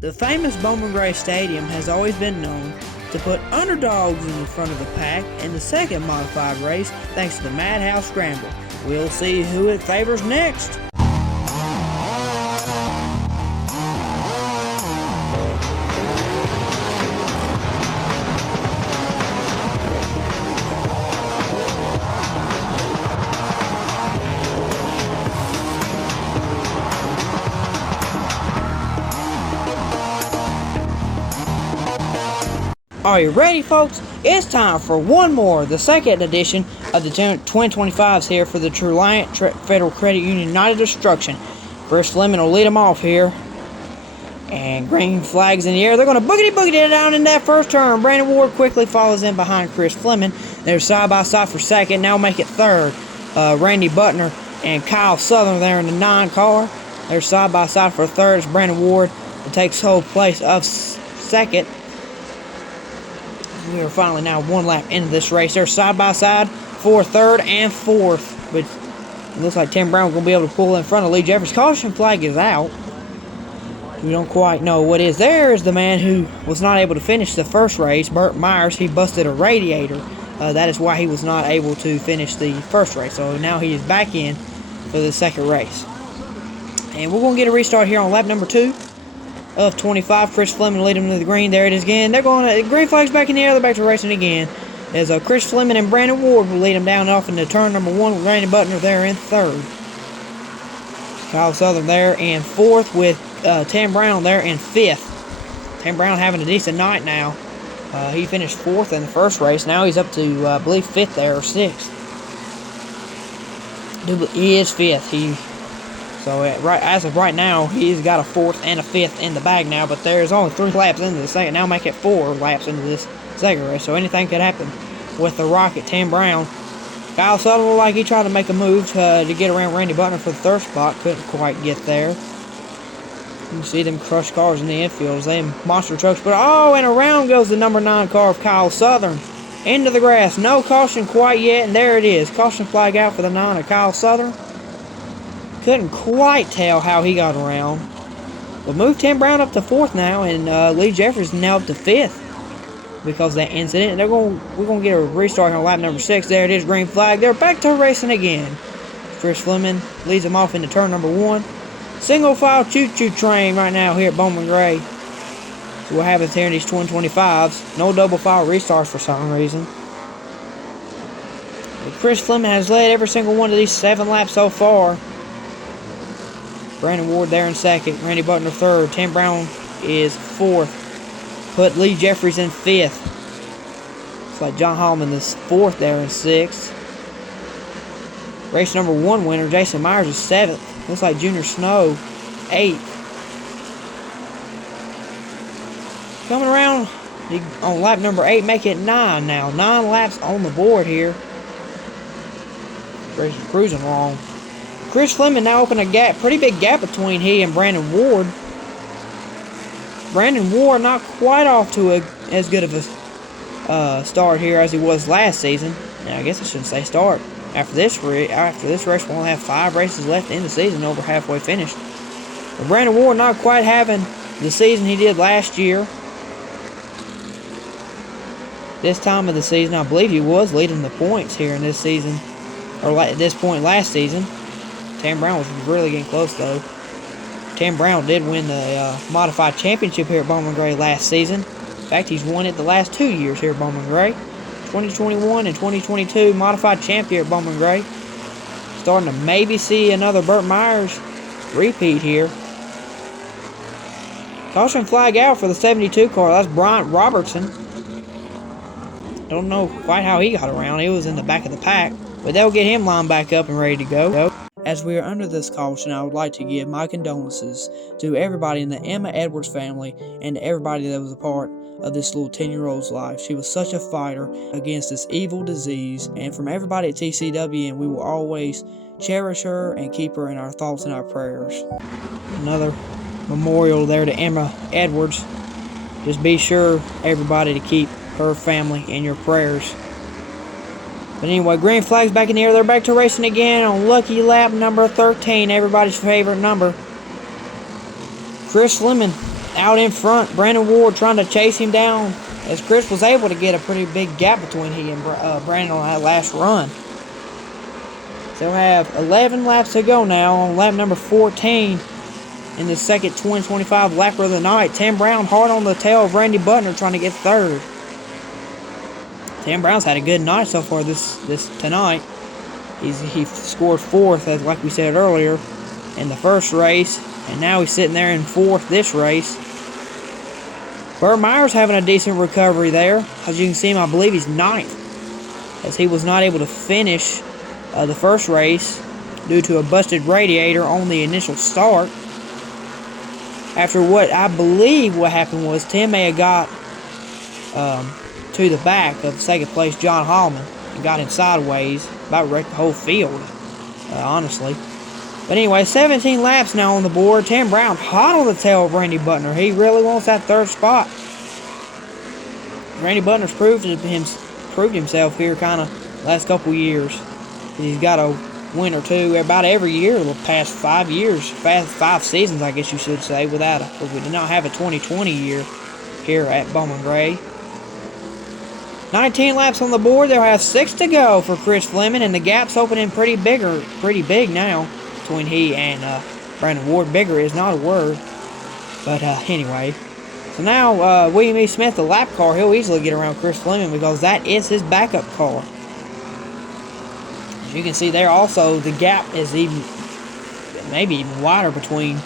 The famous Bowman Gray Stadium has always been known to put underdogs in the front of the pack in the second modified race thanks to the Madhouse Scramble. We'll see who it favors next. Are you ready, folks? It's time for one more, the second edition of the 2025s here for the Reliant Federal Credit Union United Destruction. Chris Fleming will lead them off here. And green flags in the air. They're going to boogity down in that first turn. Brandon Ward quickly follows in behind Chris Fleming. They're side by side for second. Now make it third. Randy Butner and Kyle Southern there in the 9 car. They're side by side for third. It's Brandon Ward that takes whole place of second. We are finally now one lap into this race. They're side by side for third and fourth. But it looks like Tim Brown will be able to pull in front of Lee Jeffers. Caution flag is out. We don't quite know what is. There is the man who was not able to finish the first race, Burt Myers. He busted a radiator. That is why he was not able to finish the first race. So now he is back in for the second race. And we're going to get a restart here on lap number 2. Of 25, Chris Fleming lead them to the green. There it is again. They're going to green flags back in the air. They're back to racing again. As Chris Fleming and Brandon Ward will lead them down off into turn number 1 with Randy Butner there in third. Kyle Southern there in fourth with Tim Brown there in fifth. Tim Brown having a decent night now. He finished fourth in the first race. Now he's up to, I believe, fifth there or sixth. He is fifth. So as of right now, he's got a fourth and a fifth in the bag now, but there's only 3 laps into the second. Now make it 4 laps into this second race, so anything could happen with the Rocket, Tim Brown. Kyle Southern looked like he tried to make a move to get around Randy Butner for the third spot. Couldn't quite get there. You can see them crushed cars in the infield. Them monster trucks. But and around goes the number 9 car of Kyle Southern. Into the grass. No caution quite yet, and there it is. Caution flag out for the 9 of Kyle Southern. Couldn't quite tell how he got around. We'll move Tim Brown up to 4th now, and Lee Jeffers now up to 5th because of that incident. We're going to get a restart on lap number 6. There it is, green flag. They're back to racing again. Chris Fleming leads them off into turn number 1. Single file choo-choo train right now here at Bowman Gray. So we'll have it here in these 2025s. No double file restarts for some reason. But Chris Fleming has led every single one of these 7 laps so far. Brandon Ward there in second. Randy Butner third. Tim Brown is 4th. Put Lee Jeffries in 5th. It's like John Hallman is 4th there in 6th. Race number 1 winner, Jason Myers, is 7th. Looks like Junior Snow, 8th. Coming around on lap number 8, make it 9 now. 9 laps on the board here. Race is cruising along. Chris Fleming now opened a gap, pretty big gap between he and Brandon Ward. Brandon Ward not quite off to as good of a start here as he was last season. Now, I guess I shouldn't say start. After this race, we'll only have 5 races left in the season, over halfway finished. But Brandon Ward not quite having the season he did last year. This time of the season, I believe he was leading the points here in this season, or at this point last season. Tim Brown was really getting close, though. Tim Brown did win the Modified Championship here at Bowman Gray last season. In fact, he's won it the last 2 years here at Bowman Gray. 2021 and 2022 Modified Champ here at Bowman Gray. Starting to maybe see another Burt Myers repeat here. Caution flag out for the 72 car. That's Bryant Robertson. Don't know quite how he got around. He was in the back of the pack. But they'll get him lined back up and ready to go. As we are under this caution, I would like to give my condolences to everybody in the Emma Edwards family and to everybody that was a part of this little 10-year-old's life. She was such a fighter against this evil disease, and from everybody at TCW, and we will always cherish her and keep her in our thoughts and our prayers. Another memorial there to Emma Edwards. Just be sure, everybody, to keep her family in your prayers. But anyway, green flag's back in the air. They're back to racing again on lucky lap number 13, everybody's favorite number. Chris Fleming out in front. Brandon Ward trying to chase him down, as Chris was able to get a pretty big gap between he and Brandon on that last run. They'll have 11 laps to go now on lap number 14 in the second 2025 lapper of the night. Tim Brown hard on the tail of Randy Butner trying to get third. Tim Brown's had a good night so far tonight. He scored fourth, as like we said earlier, in the first race, and now he's sitting there in fourth this race. Burt Myers having a decent recovery there. As you can see him, I believe he's ninth, as he was not able to finish the first race due to a busted radiator on the initial start. After what I believe what happened was Tim may have got to the back of second place John Hallman and got him sideways, about wrecked the whole field, honestly. But anyway, 17 laps now on the board. Tim Brown hot on the tail of Randy Butner. He really wants that third spot. Randy Butner's proved himself here kind of last couple years. He's got a win or two about every year the past 5 years, five seasons, I guess you should say, without because we did not have a 2020 year here at Bowman Gray. 19 laps on the board. They'll have 6 to go for Chris Fleming, and the gap's opening pretty big now between he and Brandon Ward. Bigger is not a word, but anyway. So now William E. Smith, the lap car, he'll easily get around Chris Fleming because that is his backup car. As you can see there, also the gap is maybe even wider between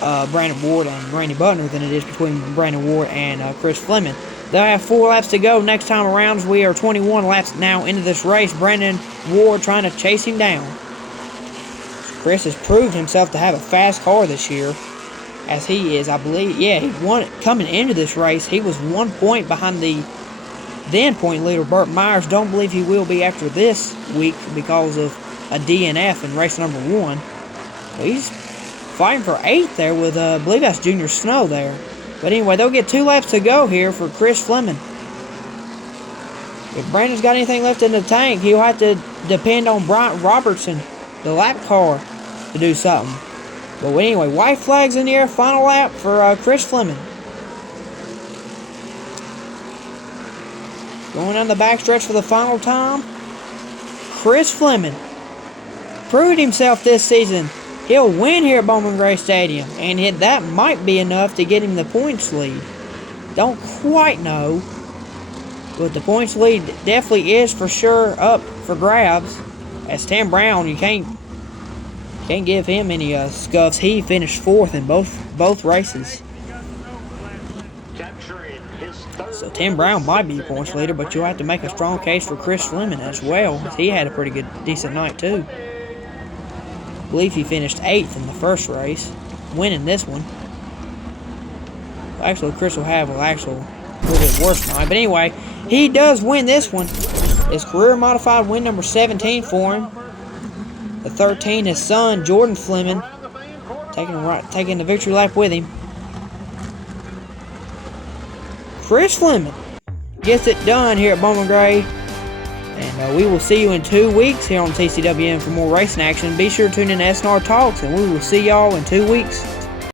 Brandon Ward and Randy Butner than it is between Brandon Ward and Chris Fleming. They'll have 4 laps to go next time around. We are 21 laps now into this race. Brandon Ward trying to chase him down. Chris has proved himself to have a fast car this year, as he is, I believe, he won coming into this race. He was 1 point behind the then point leader, Burt Myers. Don't believe he will be after this week because of a DNF in race number 1. But he's fighting for 8th there with, I believe that's Junior Snow there. But anyway, they'll get 2 laps to go here for Chris Fleming. If Brandon's got anything left in the tank, he'll have to depend on Bryant Robertson, the lap car, to do something. But anyway, white flags in the air, final lap for Chris Fleming. Going down the backstretch for the final time. Chris Fleming proved himself this season. He'll win here at Bowman Gray Stadium, and that might be enough to get him the points lead. Don't quite know, but the points lead definitely is for sure up for grabs. As Tim Brown, you can't give him any scuffs. He finished 4th in both races. So Tim Brown might be the points leader, but you'll have to make a strong case for Chris Fleming as well. He had a pretty decent night too. I believe he finished 8th in the first race, winning this one. Actually, Chris will have a little bit worse night. But anyway, he does win this one. His career modified win number 17 for him. The 13, his son, Jordan Fleming, taking the victory lap with him. Chris Fleming gets it done here at Bowman Gray. And we will see you in 2 weeks here on TCWN for more racing action. Be sure to tune in to SNR Talks, and we will see y'all in 2 weeks.